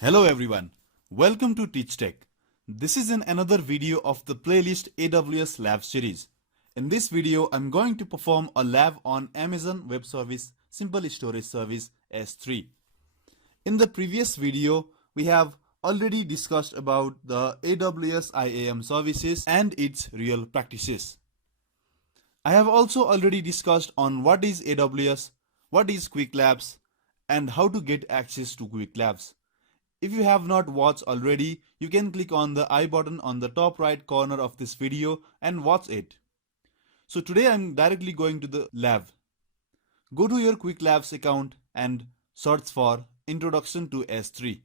Hello everyone, welcome to Teach Tech. This is another video of the playlist AWS Lab series. In this video, I'm going to perform a lab on Amazon Web Service Simple Storage Service S3. In the previous video, we have already discussed about the AWS IAM services and its real practices. I have also already discussed on what is AWS, what is Quick Labs, and how to get access to Quick Labs. If you have not watched already, you can click on the I button on the top right corner of this video and watch it. So today I'm directly going to the lab. Go to your Quick Labs account and search for Introduction to S3.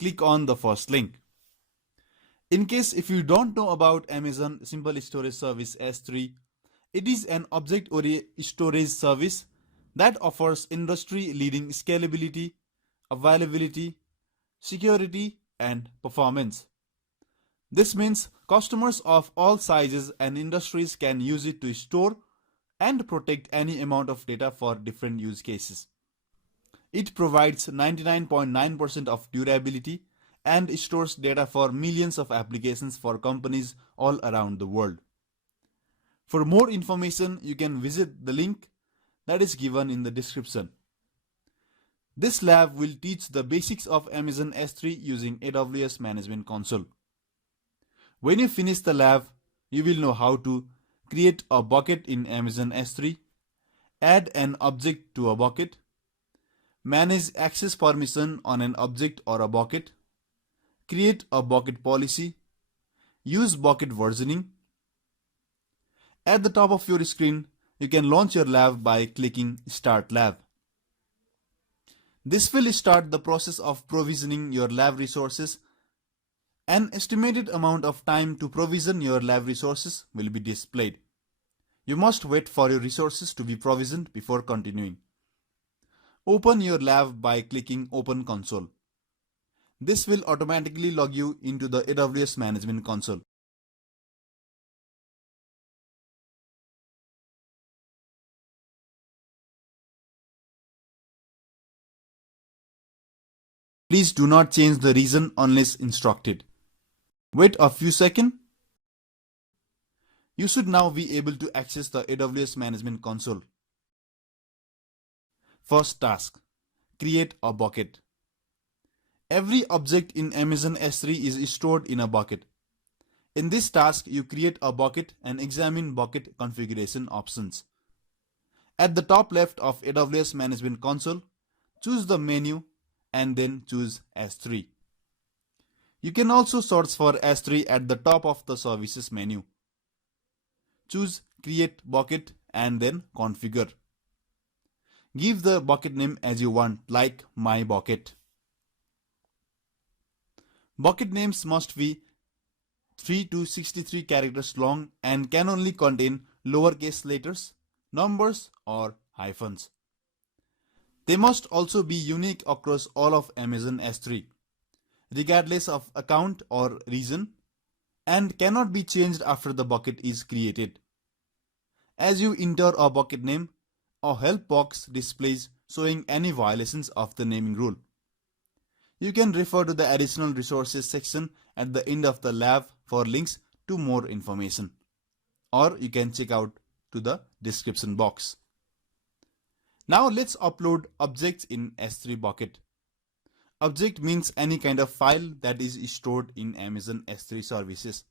Click on the first link. In case if you don't know about Amazon Simple Storage Service S3, it is an object-oriented storage service that offers industry-leading scalability, availability, security, and performance. This means customers of all sizes and industries can use it to store and protect any amount of data for different use cases. It provides 99.9% of durability and stores data for millions of applications for companies all around the world. For more information, you can visit the link that is given in the description. This lab will teach the basics of Amazon S3 using AWS Management Console. When you finish the lab, you will know how to create a bucket in Amazon S3, add an object to a bucket, manage access permission on an object or a bucket, create a bucket policy, use bucket versioning. At the top of your screen, you can launch your lab by clicking Start Lab. This will start the process of provisioning your lab resources. An estimated amount of time to provision your lab resources will be displayed. You must wait for your resources to be provisioned before continuing. Open your lab by clicking Open Console. This will automatically log you into the AWS Management Console. Please do not change the region unless instructed. Wait a few seconds. You should now be able to access the AWS Management Console. First task, create a bucket. Every object in Amazon S3 is stored in a bucket. In this task, you create a bucket and examine bucket configuration options. At the top left of AWS Management Console, choose the menu and then choose S3. You can also search for S3 at the top of the Services menu. Choose Create Bucket and then Configure. Give the bucket name as you want, like My Bucket. Bucket names must be 3 to 63 characters long and can only contain lowercase letters, numbers, or hyphens. They must also be unique across all of Amazon S3, regardless of account or region, and cannot be changed after the bucket is created. As you enter a bucket name, a help box displays showing any violations of the naming rule. You can refer to the additional resources section at the end of the lab for links to more information, or you can check out to the description box. Now let's upload objects in S3 bucket. Object means any kind of file that is stored in Amazon S3 services.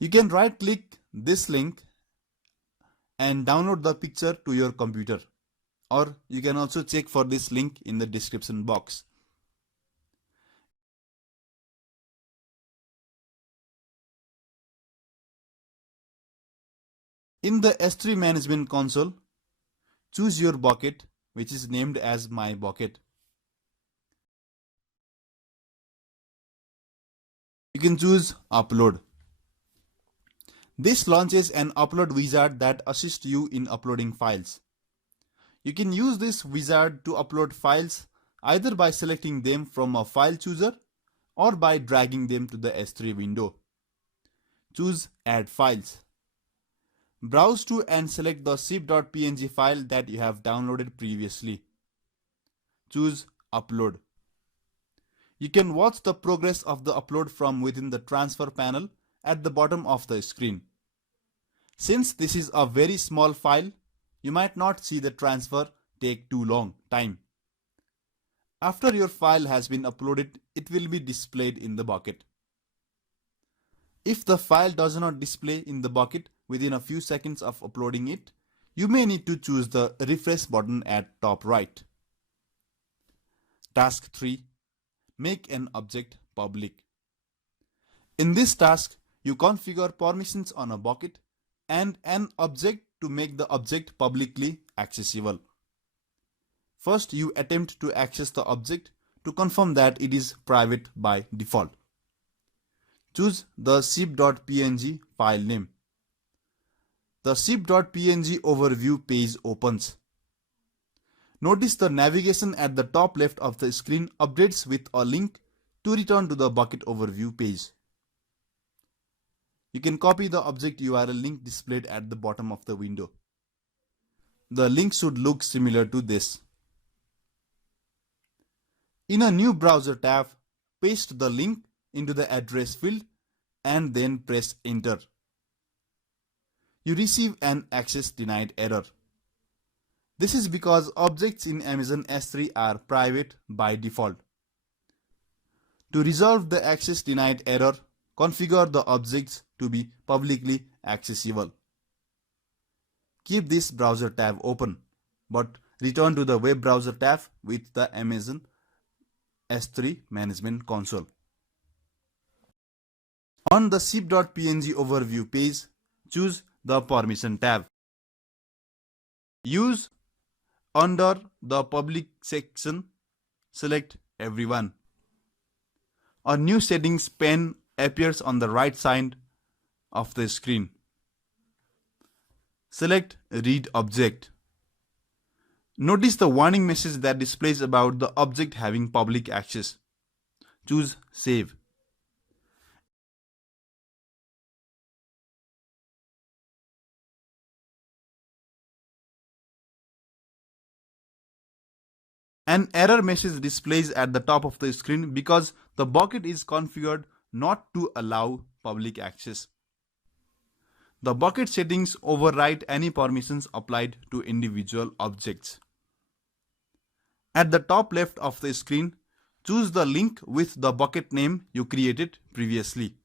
You can right click this link and download the picture to your computer, or you can also check for this link in the description box. In the S3 Management Console, choose your bucket, which is named as My Bucket. You can choose Upload. This launches an upload wizard that assists you in uploading files. You can use this wizard to upload files either by selecting them from a file chooser or by dragging them to the S3 window. Choose Add Files. Browse to and select the zip.png file that you have downloaded previously. Choose Upload. You can watch the progress of the upload from within the transfer panel at the bottom of the screen. Since this is a very small file, you might not see the transfer take too long time. After your file has been uploaded, it will be displayed in the bucket. If the file does not display in the bucket within a few seconds of uploading it, you may need to choose the refresh button at top right. Task 3. Make an object public. In this task, you configure permissions on a bucket and an object to make the object publicly accessible. First, you attempt to access the object to confirm that it is private by default. Choose the zip.png file name. The zip.png overview page opens. Notice the navigation at the top left of the screen updates with a link to return to the bucket overview page. You can copy the object URL link displayed at the bottom of the window. The link should look similar to this. In a new browser tab, paste the link into the address field and then press enter. You receive an access denied error. This is because objects in Amazon S3 are private by default. To resolve the access denied error, configure the objects to be publicly accessible. Keep this browser tab open, but return to the web browser tab with the Amazon S3 Management Console. On the zip.png overview page, choose the Permission tab. Under the Public section, select Everyone. A new settings pane appears on the right side of the screen. Select Read Object. Notice the warning message that displays about the object having public access. Choose Save. An error message displays at the top of the screen because the bucket is configured not to allow public access. The bucket settings override any permissions applied to individual objects. At the top left of the screen, choose the link with the bucket name you created previously.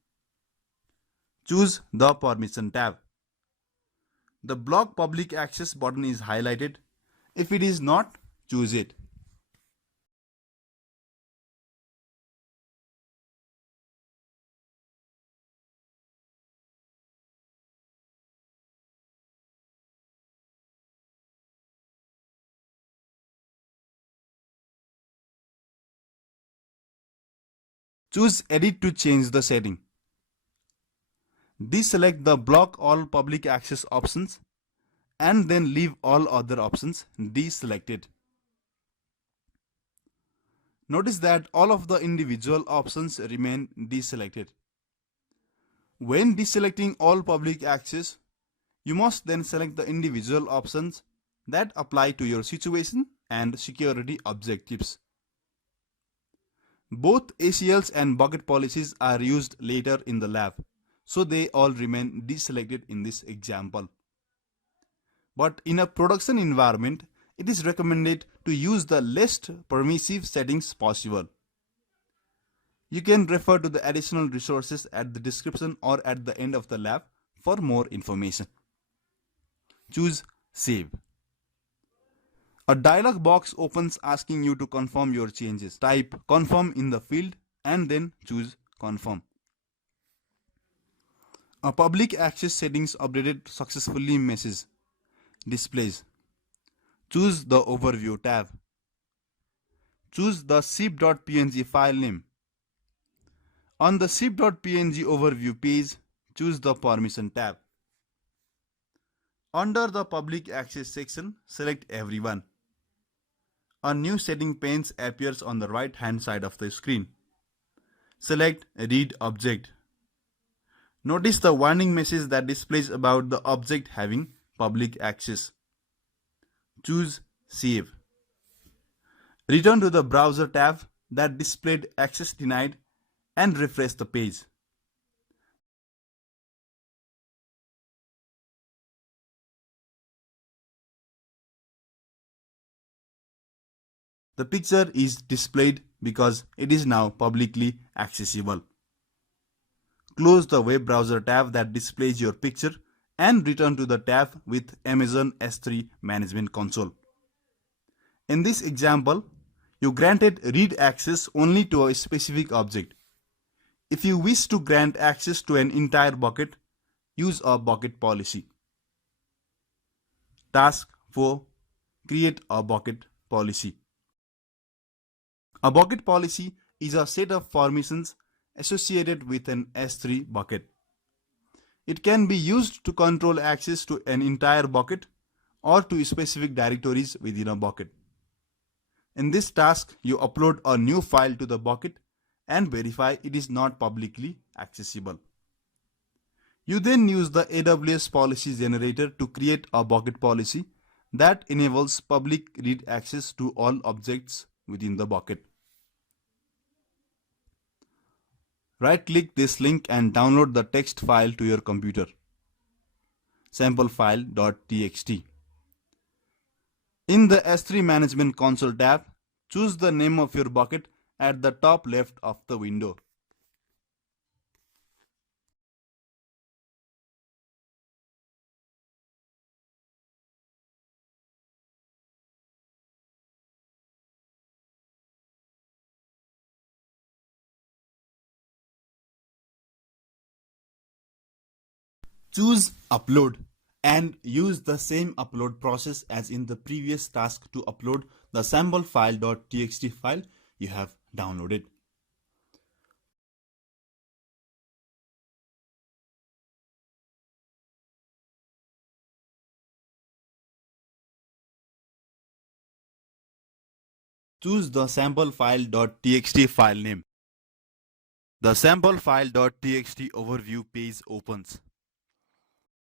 Choose the Permission tab. The Block Public Access button is highlighted. If it is not, choose it. Choose Edit to change the setting. Deselect the Block All Public Access options and then leave all other options deselected. Notice that all of the individual options remain deselected. When deselecting all public access, you must then select the individual options that apply to your situation and security objectives. Both ACLs and bucket policies are used later in the lab, so they all remain deselected in this example. But in a production environment, it is recommended to use the least permissive settings possible. You can refer to the additional resources at the description or at the end of the lab for more information. Choose Save. A dialog box opens asking you to confirm your changes. Type Confirm in the field and then choose Confirm. A Public Access Settings Updated Successfully message displays. Choose the Overview tab. Choose the zip.png file name. On the zip.png overview page, choose the Permission tab. Under the public access section, select everyone. A new setting pane appears on the right hand side of the screen. Select read object. Notice the warning message that displays about the object having public access. Choose save. Return to the browser tab that displayed access denied and refresh the page. The picture is displayed because it is now publicly accessible. Close the web browser tab that displays your picture and return to the tab with Amazon S3 Management Console. In this example, you granted read access only to a specific object. If you wish to grant access to an entire bucket, use a bucket policy. Task 4. Create a bucket policy. A bucket policy is a set of permissions associated with an S3 bucket. It can be used to control access to an entire bucket or to specific directories within a bucket. In this task, you upload a new file to the bucket and verify it is not publicly accessible. You then use the AWS policy generator to create a bucket policy that enables public read access to all objects within the bucket. Right-click this link and download the text file to your computer. Samplefile.txt. In the S3 Management Console tab, choose the name of your bucket at the top left of the window. Choose Upload and use the same upload process as in the previous task to upload the samplefile.txt file you have downloaded. Choose the samplefile.txt file name. The samplefile.txt overview page opens.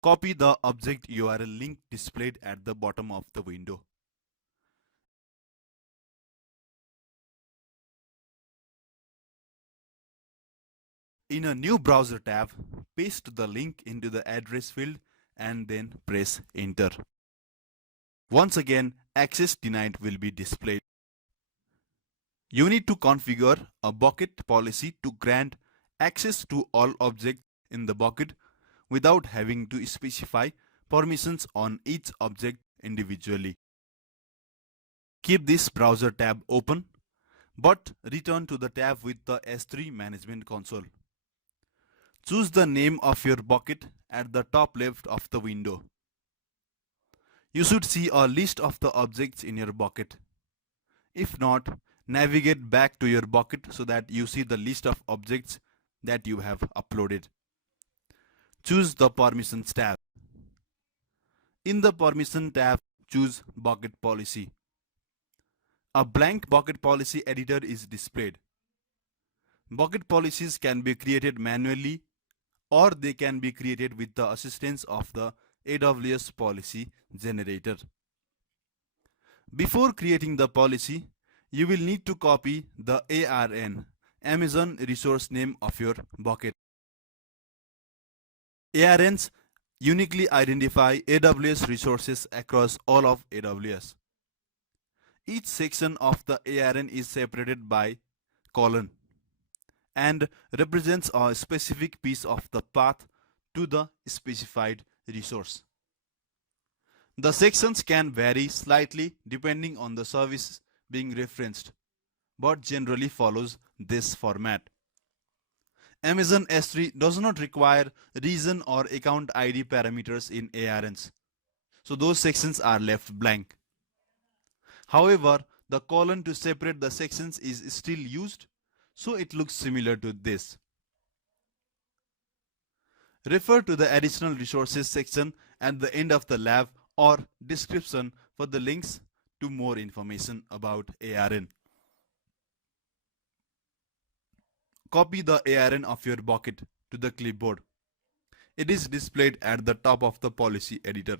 Copy the object URL link displayed at the bottom of the window. In a new browser tab, paste the link into the address field and then press enter. Once again, access denied will be displayed. You need to configure a bucket policy to grant access to all objects in the bucket without having to specify permissions on each object individually. Keep this browser tab open, but return to the tab with the S3 Management Console. Choose the name of your bucket at the top left of the window. You should see a list of the objects in your bucket. If not, navigate back to your bucket so that you see the list of objects that you have uploaded. Choose the Permissions tab. In the Permission tab, choose Bucket Policy. A blank bucket policy editor is displayed. Bucket policies can be created manually or they can be created with the assistance of the AWS policy generator. Before creating the policy, you will need to copy the ARN, Amazon Resource Name of your bucket. ARNs uniquely identify AWS resources across all of AWS. Each section of the ARN is separated by colon and represents a specific piece of the path to the specified resource. The sections can vary slightly depending on the service being referenced, but generally follows this format. Amazon S3 does not require region or account ID parameters in ARNs, so those sections are left blank. However, the colon to separate the sections is still used, so it looks similar to this. Refer to the additional resources section at the end of the lab or description for the links to more information about ARN. Copy the ARN of your bucket to the clipboard. It is displayed at the top of the policy editor.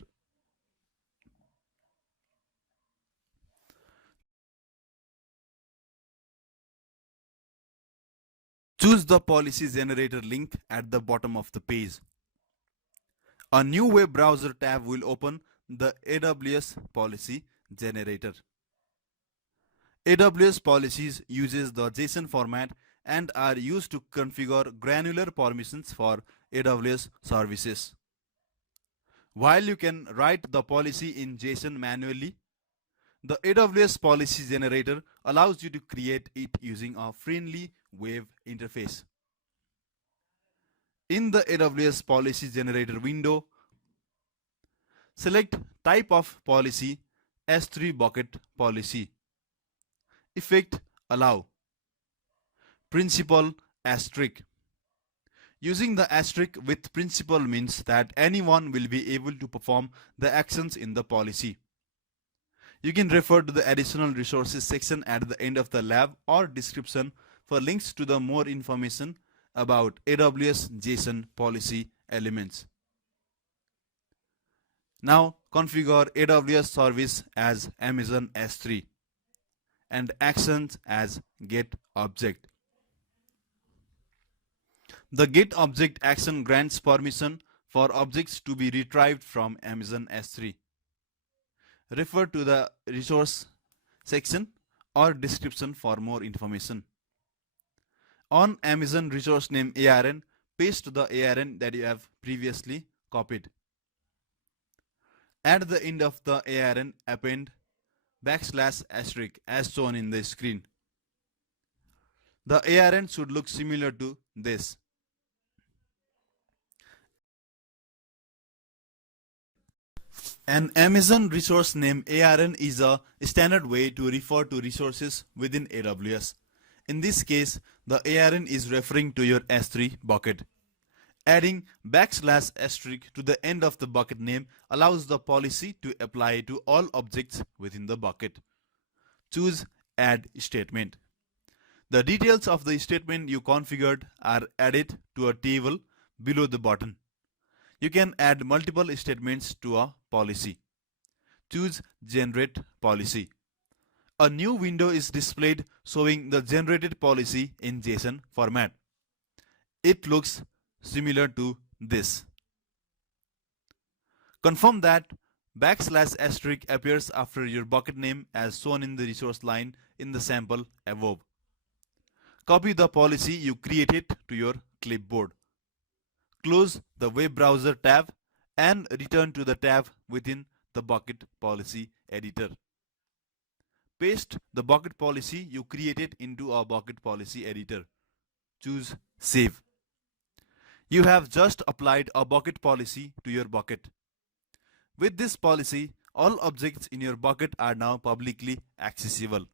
Choose the policy generator link at the bottom of the page. A new web browser tab will open the AWS policy generator. AWS policies uses the JSON format and are used to configure granular permissions for AWS services. While you can write the policy in JSON manually, the AWS policy generator allows you to create it using a friendly web interface. In the AWS policy generator window, select type of policy S3 bucket policy. Effect allow. Principal asterisk. Using the asterisk with principal means that anyone will be able to perform the actions in the policy. You can refer to the additional resources section at the end of the lab or description for links to the more information about AWS JSON policy elements. Now configure AWS service as Amazon S3 and actions as get object. The get object action grants permission for objects to be retrieved from Amazon S3. Refer to the resource section or description for more information. On Amazon resource name ARN, paste the ARN that you have previously copied. At the end of the ARN, append \* as shown in the screen. The ARN should look similar to this. An Amazon resource name ARN is a standard way to refer to resources within AWS. In this case, the ARN is referring to your S3 bucket. Adding \* to the end of the bucket name allows the policy to apply to all objects within the bucket. Choose Add Statement. The details of the statement you configured are added to a table below the button. You can add multiple statements to a policy. Choose Generate Policy. A new window is displayed showing the generated policy in JSON format. It looks similar to this. Confirm that \* appears after your bucket name as shown in the resource line in the sample above. Copy the policy you created to your clipboard. Close the web browser tab and return to the tab within the bucket policy editor. Paste the bucket policy you created into our bucket policy editor. Choose Save. You have just applied a bucket policy to your bucket. With this policy, all objects in your bucket are now publicly accessible.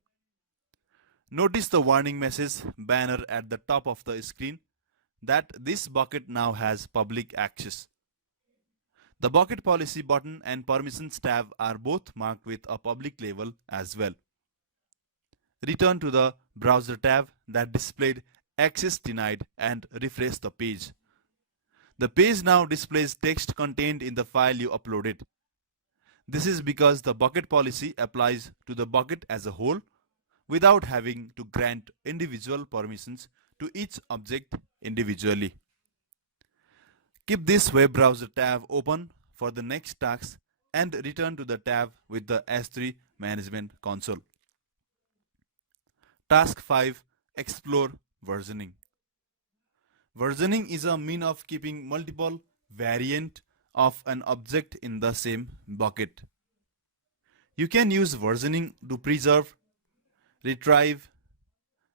Notice the warning message banner at the top of the screen that this bucket now has public access. The bucket policy button and permissions tab are both marked with a public label as well. Return to the browser tab that displayed access denied and refresh the page. The page now displays text contained in the file you uploaded. This is because the bucket policy applies to the bucket as a whole without having to grant individual permissions to each object individually. Keep this web browser tab open for the next task and return to the tab with the S3 Management Console. Task 5. Explore versioning. Versioning is a mean of keeping multiple variants of an object in the same bucket. You can use versioning to preserve, retrieve,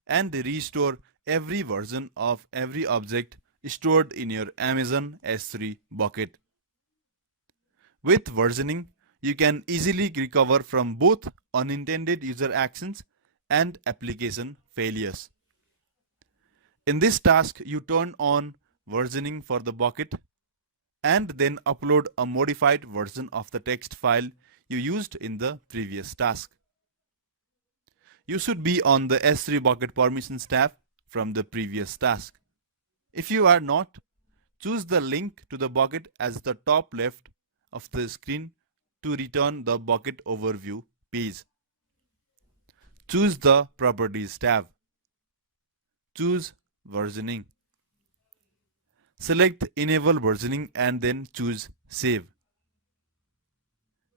and restore every version of every object stored in your Amazon S3 bucket. With versioning, you can easily recover from both unintended user actions and application failures. In this task, you turn on versioning for the bucket and then upload a modified version of the text file you used in the previous task. You should be on the S3 Bucket Permissions tab from the previous task. If you are not, choose the link to the bucket as the top left of the screen to return the bucket overview page. Choose the Properties tab. Choose Versioning. Select Enable Versioning and then choose Save.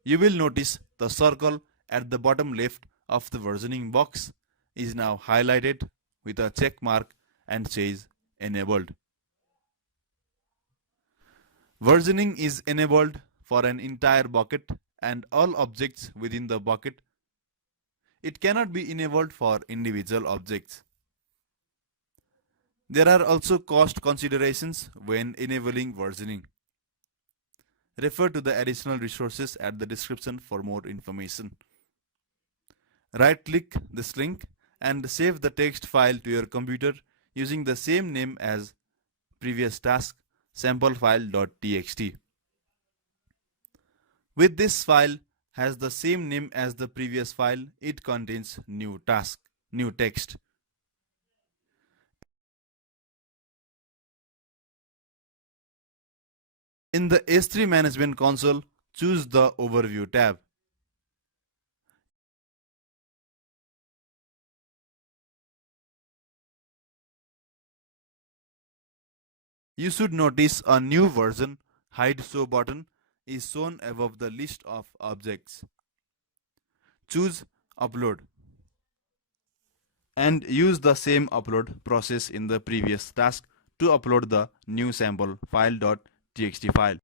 You will notice the circle at the bottom left of the versioning box is now highlighted with a check mark and says Enabled. Versioning is enabled for an entire bucket and all objects within the bucket. It cannot be enabled for individual objects. There are also cost considerations when enabling versioning. Refer to the additional resources at the description for more information. Right-click this link and save the text file to your computer using the same name as previous task, samplefile.txt. With this file has the same name as the previous file, it contains new text. In the S3 Management Console, choose the Overview tab. You should notice a new version Hide Show button is shown above the list of objects. Choose Upload and use the same upload process in the previous task to upload the new sample file.txt file.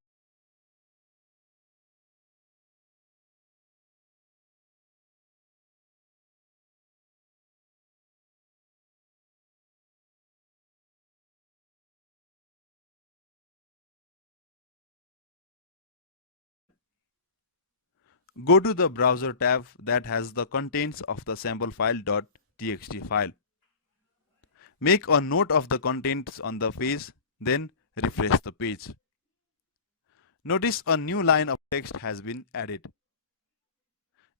Go to the browser tab that has the contents of the sample file.txt file. Make a note of the contents on the page, then refresh the page. Notice a new line of text has been added.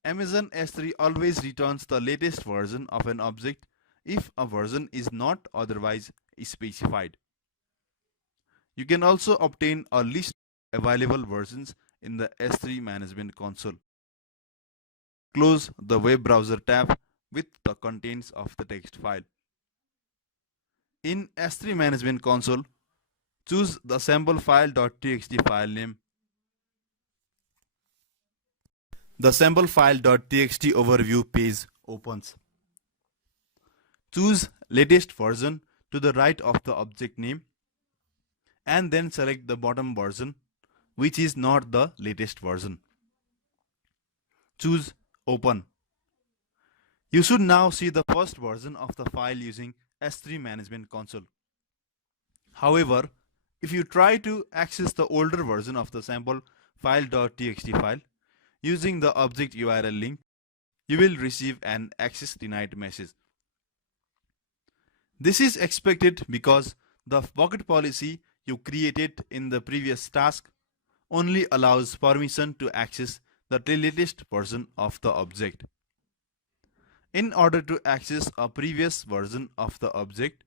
Amazon S3 always returns the latest version of an object if a version is not otherwise specified. You can also obtain a list of available versions in the S3 Management Console. Close the web browser tab with the contents of the text file. In S3 Management Console, choose the sample file.txt file name. The sample file.txt overview page opens. Choose latest version to the right of the object name and then select the bottom version, which is not the latest version. Choose Open. You should now see the first version of the file using S3 Management Console. However, if you try to access the older version of the sample file.txt file using the object URL link, you will receive an access denied message. This is expected because the bucket policy you created in the previous task only allows permission to access the latest version of the object. In order to access a previous version of the object,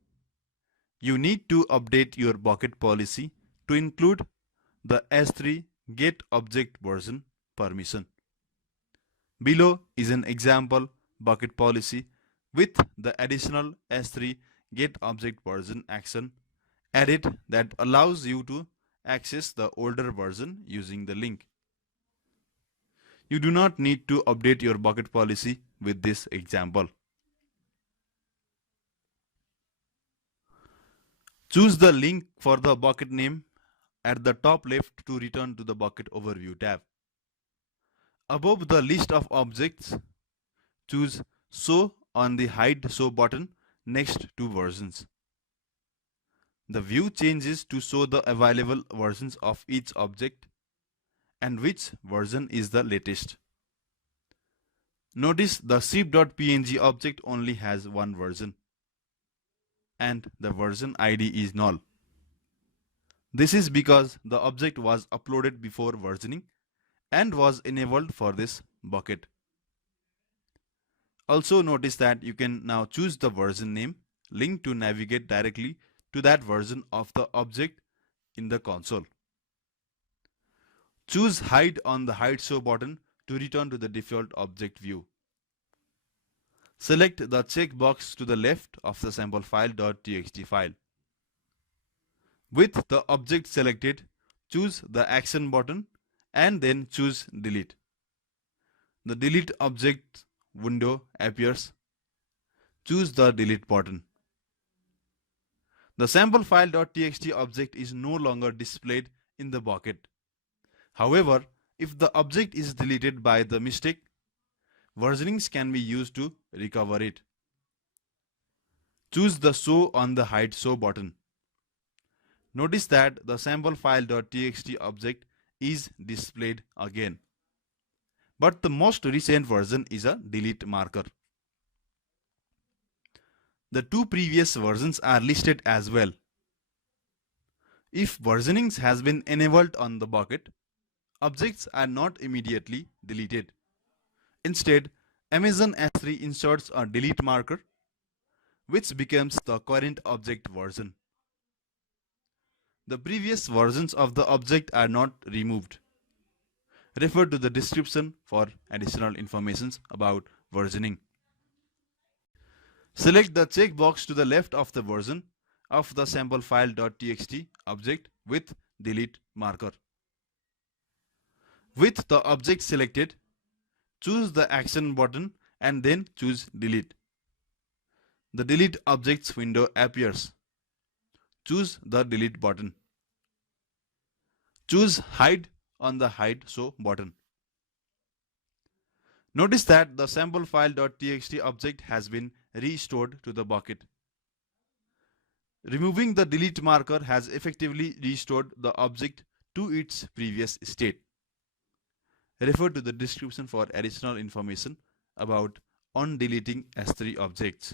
you need to update your bucket policy to include the S3 get object version permission. Below is an example bucket policy with the additional S3 get object version action added that allows you to access the older version using the link. You do not need to update your bucket policy with this example. Choose the link for the bucket name at the top left to return to the bucket overview tab. Above the list of objects, choose Show on the Hide Show button next to versions. The view changes to show the available versions of each object and which version is the latest. Notice the zip.png object only has one version and the version ID is null. This is because the object was uploaded before versioning and was enabled for this bucket. Also notice that you can now choose the version name link to navigate directly to that version of the object in the console. Choose Hide on the Hide Show button to return to the default object view. Select the checkbox to the left of the sample file.txt file. With the object selected, choose the Action button and then choose Delete. The Delete Object window appears. Choose the Delete button. The sample file.txt object is no longer displayed in the bucket. However, if the object is deleted by the mistake, versionings can be used to recover it. Choose the Show on the Hide Show button. Notice that the sample file.txt object is displayed again. But the most recent version is a delete marker. The two previous versions are listed as well. If versionings has been enabled on the bucket, objects are not immediately deleted. Instead, Amazon S3 inserts a delete marker, which becomes the current object version. The previous versions of the object are not removed. Refer to the description for additional information about versioning. Select the checkbox to the left of the version of the sample file.txt object with delete marker. With the object selected, choose the Action button and then choose Delete. The Delete Objects window appears. Choose the Delete button. Choose Hide on the Hide Show button. Notice that the sample file.txt object has been restored to the bucket. Removing the delete marker has effectively restored the object to its previous state. Refer to the description for additional information about undeleting S3 objects.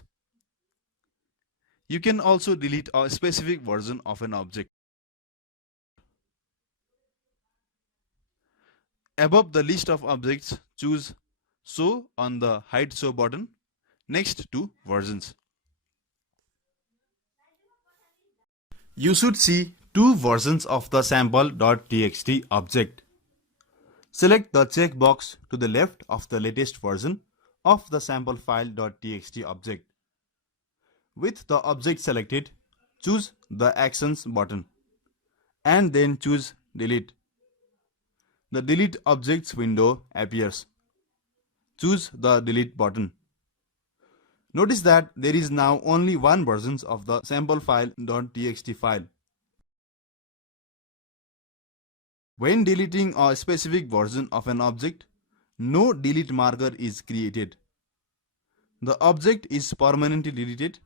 You can also delete a specific version of an object. Above the list of objects, choose Show on the Hide Show button next to Versions. You should see two versions of the sample.txt object. Select the checkbox to the left of the latest version of the sample file.txt object. With the object selected, choose the Actions button and then choose Delete. The Delete Objects window appears. Choose the Delete button. Notice that there is now only one version of the sample file.txt file. When deleting a specific version of an object, no delete marker is created. The object is permanently deleted.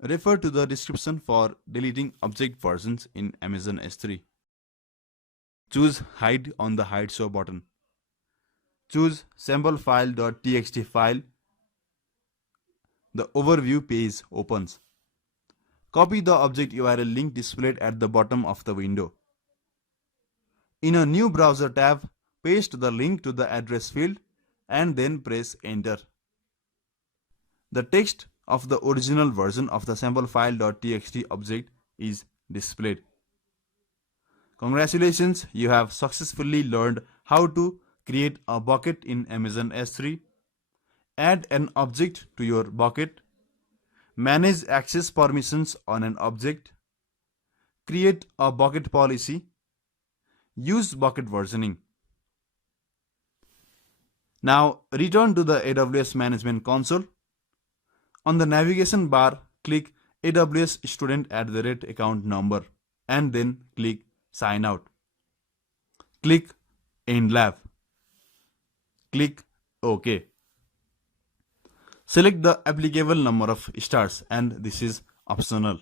Refer to the description for deleting object versions in Amazon S3. Choose Hide on the Hide Show button. Choose sample file.txt file. The overview page opens. Copy the object URL link displayed at the bottom of the window. In a new browser tab, paste the link to the address field and then press Enter. The text of the original version of the sample file.txt object is displayed. Congratulations, you have successfully learned how to create a bucket in Amazon S3, add an object to your bucket, manage access permissions on an object, create a bucket policy, use bucket versioning. Now return to the AWS Management Console. On the navigation bar, click AWS student @account number and then click Sign Out. Click End Lab. Click OK. Select the applicable number of stars and this is optional.